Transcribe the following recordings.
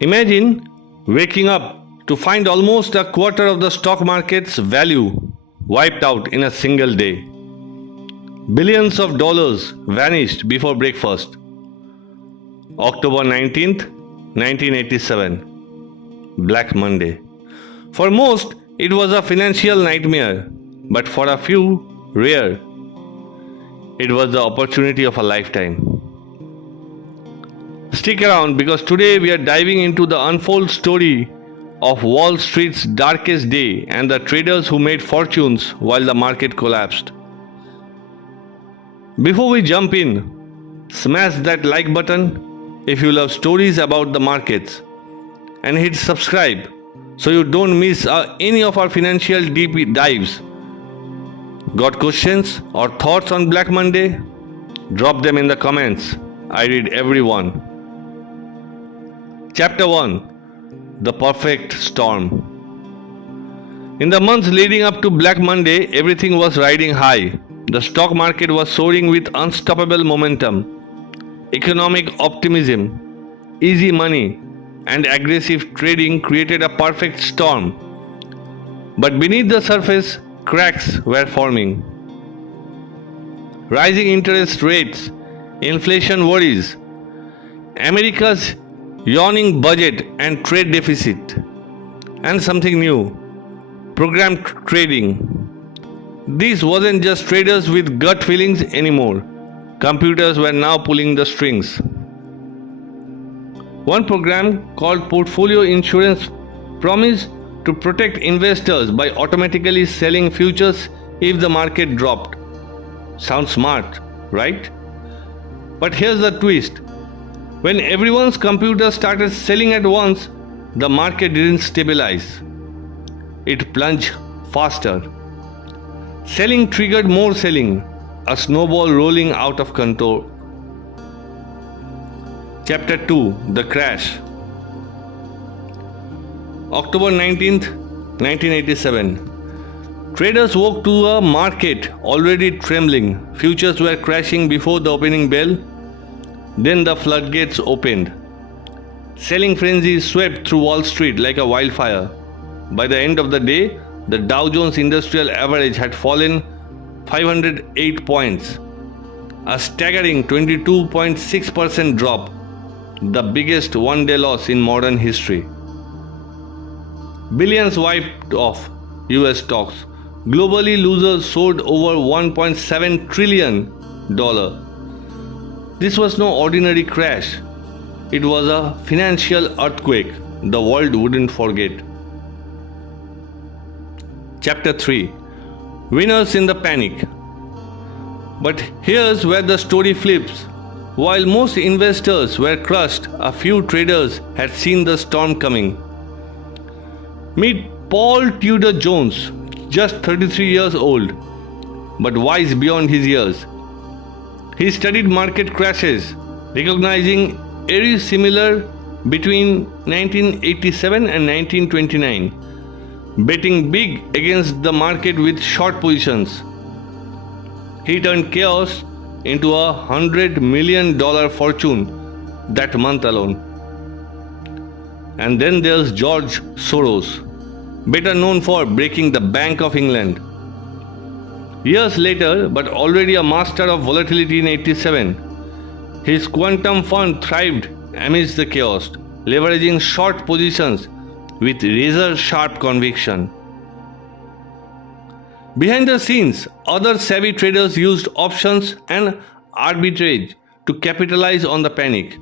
Imagine waking up to find almost a quarter of the stock market's value wiped out in a single day. Billions of dollars vanished before breakfast. October 19th, 1987. Black Monday. For most, it was a financial nightmare, but for a few, rare. It was the opportunity of a lifetime. Stick around because today we are diving into the unfold story of Wall Street's darkest day and the traders who made fortunes while the market collapsed. Before we jump in, smash that like button if you love stories about the markets and hit subscribe so you don't miss any of our financial deep dives. Got questions or thoughts on Black Monday? Drop them in the comments. I read every one. Chapter 1. The Perfect Storm. In the months leading up to Black Monday, everything was riding high. The stock market was soaring with unstoppable momentum. Economic optimism, easy money, and aggressive trading created a perfect storm. But beneath the surface, cracks were forming. Rising interest rates, inflation worries, America's yawning budget and trade deficit, and something new, programmed trading. This wasn't just traders with gut feelings anymore. Computers were now pulling the strings. One program called Portfolio Insurance promised to protect investors by automatically selling futures if the market dropped. Sounds smart, right? But here's the twist. When everyone's computers started selling at once, the market didn't stabilize. It plunged faster. Selling triggered more selling, a snowball rolling out of control. Chapter 2. The Crash. October 19th, 1987. Traders woke to a market already trembling. Futures were crashing before the opening bell. Then the floodgates opened. Selling frenzy swept through Wall Street like a wildfire. By the end of the day, the Dow Jones Industrial Average had fallen 508 points, a staggering 22.6% drop, the biggest one-day loss in modern history. Billions wiped off US stocks. Globally, losers sold over $1.7 trillion. This was no ordinary crash. It was a financial earthquake the world wouldn't forget. Chapter 3. Winners in the Panic. But here's where the story flips. While most investors were crushed, a few traders had seen the storm coming. Meet Paul Tudor Jones, just 33 years old, but wise beyond his years. He studied market crashes, recognizing eerie similar between 1987 and 1929, betting big against the market with short positions. He turned chaos into $100 million fortune that month alone. And then there's George Soros, better known for breaking the Bank of England. Years later, but already a master of volatility in 87, his quantum fund thrived amidst the chaos, leveraging short positions with razor-sharp conviction. Behind the scenes, other savvy traders used options and arbitrage to capitalize on the panic.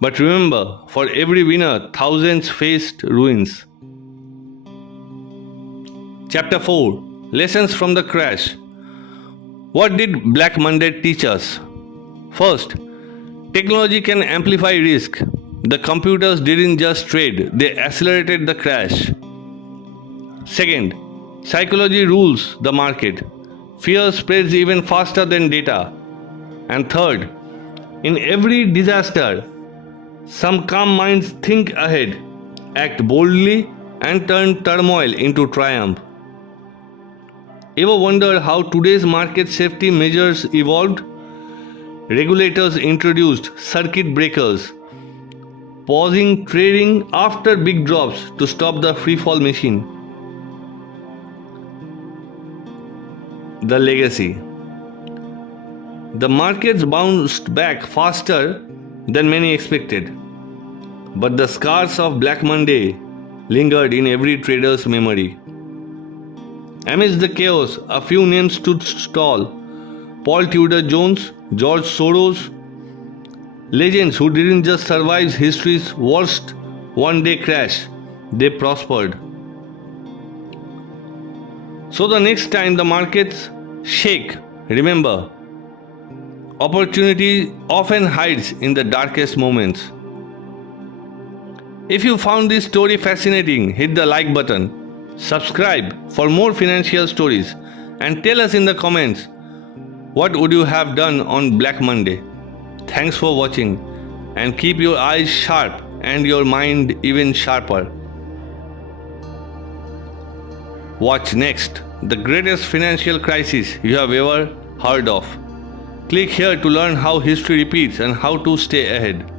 But remember, for every winner, thousands faced ruins. Chapter 4. Lessons from the Crash. What did Black Monday teach us? First, technology can amplify risk. The computers didn't just trade, they accelerated the crash. Second, psychology rules the market. Fear spreads even faster than data. And third, in every disaster, some calm minds think ahead, act boldly, and turn turmoil into triumph. Ever wonder how today's market safety measures evolved? Regulators introduced circuit breakers, pausing trading after big drops to stop the free fall machine. The legacy. The markets bounced back faster than many expected, but the scars of Black Monday lingered in every trader's memory. Amidst the chaos, a few names stood tall: Paul Tudor Jones, George Soros, legends who didn't just survive history's worst one-day crash, they prospered. So the next time the markets shake, remember, opportunity often hides in the darkest moments. If you found this story fascinating, hit the like button, subscribe for more financial stories, and tell us in the comments what would you have done on Black Monday. Thanks for watching, and keep your eyes sharp and your mind even sharper. Watch next, the greatest financial crisis you have ever heard of. Click here to learn how history repeats and how to stay ahead.